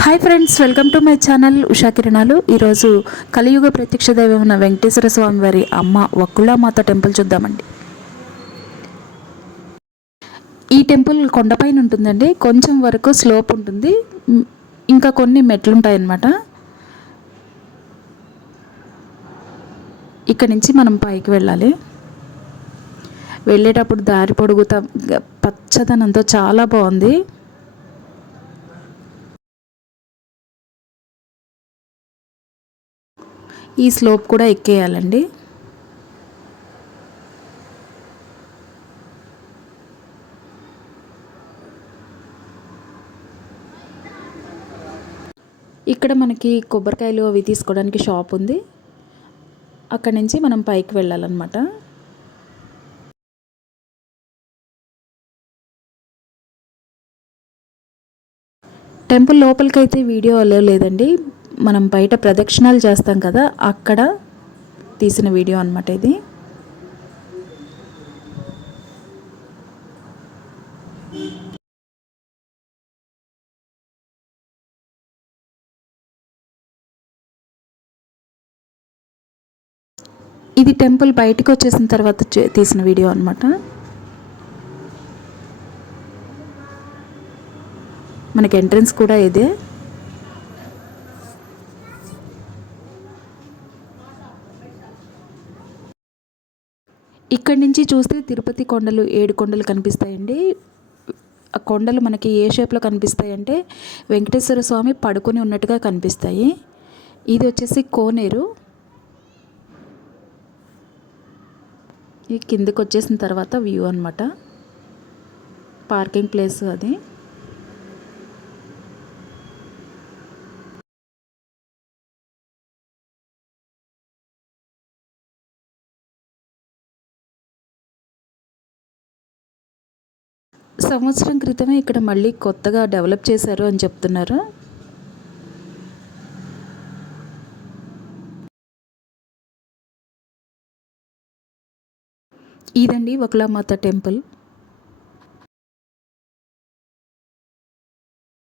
Hi friends, welcome to my channel Usha కిరణాలు. ఈరోజు కలియుగ ప్రత్యక్ష దైవమైన వెంకటేశ్వర స్వామి వారి అమ్మ వకుళామాత టెంపుల్ చూద్దామండి. ఈ టెంపుల్ కొండపైన ఉంటుందండి. కొంచెం వరకు స్లోప్ ఉంటుంది, ఇంకా కొన్ని మెట్లు ఉంటాయన్నమాట. ఇక్కడ నుంచి మనం పైకి వెళ్ళాలి. వెళ్ళేటప్పుడు దారి పొడుగుతా పచ్చదనంతో చాలా బాగుంది. ఈ స్లోప్ కూడా ఎక్కేయాలండి. ఇక్కడ మనకి కొబ్బరికాయలు అవి తీసుకోవడానికి షాప్ ఉంది. అక్కడి నుంచి మనం పైకి వెళ్ళాలన్నమాట. టెంపుల్ లోపలికి అయితే వీడియో అలో లేదండి. మనం బయట ప్రదక్షిణాలు చేస్తాం కదా, అక్కడ తీసిన వీడియో అన్నమాట ఇది. ఇది టెంపుల్ బయటకు వచ్చేసిన తర్వాత తీసిన వీడియో అన్నమాట. మనకి ఎంట్రన్స్ కూడా ఇదే. ఇక్కడి నుంచి చూస్తే తిరుపతి కొండలు 7 కొండలు కనిపిస్తాయండి. ఆ కొండలు మనకి ఏ షేప్లో కనిపిస్తాయి అంటే వెంకటేశ్వర స్వామి పడుకొని ఉన్నట్టుగా కనిపిస్తాయి. ఇది వచ్చేసి కోనేరు. ఈ కిందకి వచ్చేసిన తర్వాత వ్యూ అనమాట, పార్కింగ్ ప్లేస్ అది. సంవత్సరం క్రితమే ఇక్కడ మళ్ళీ కొత్తగా డెవలప్ చేశారు అని చెప్తున్నారు. ఇదండి వకుళామాత టెంపుల్.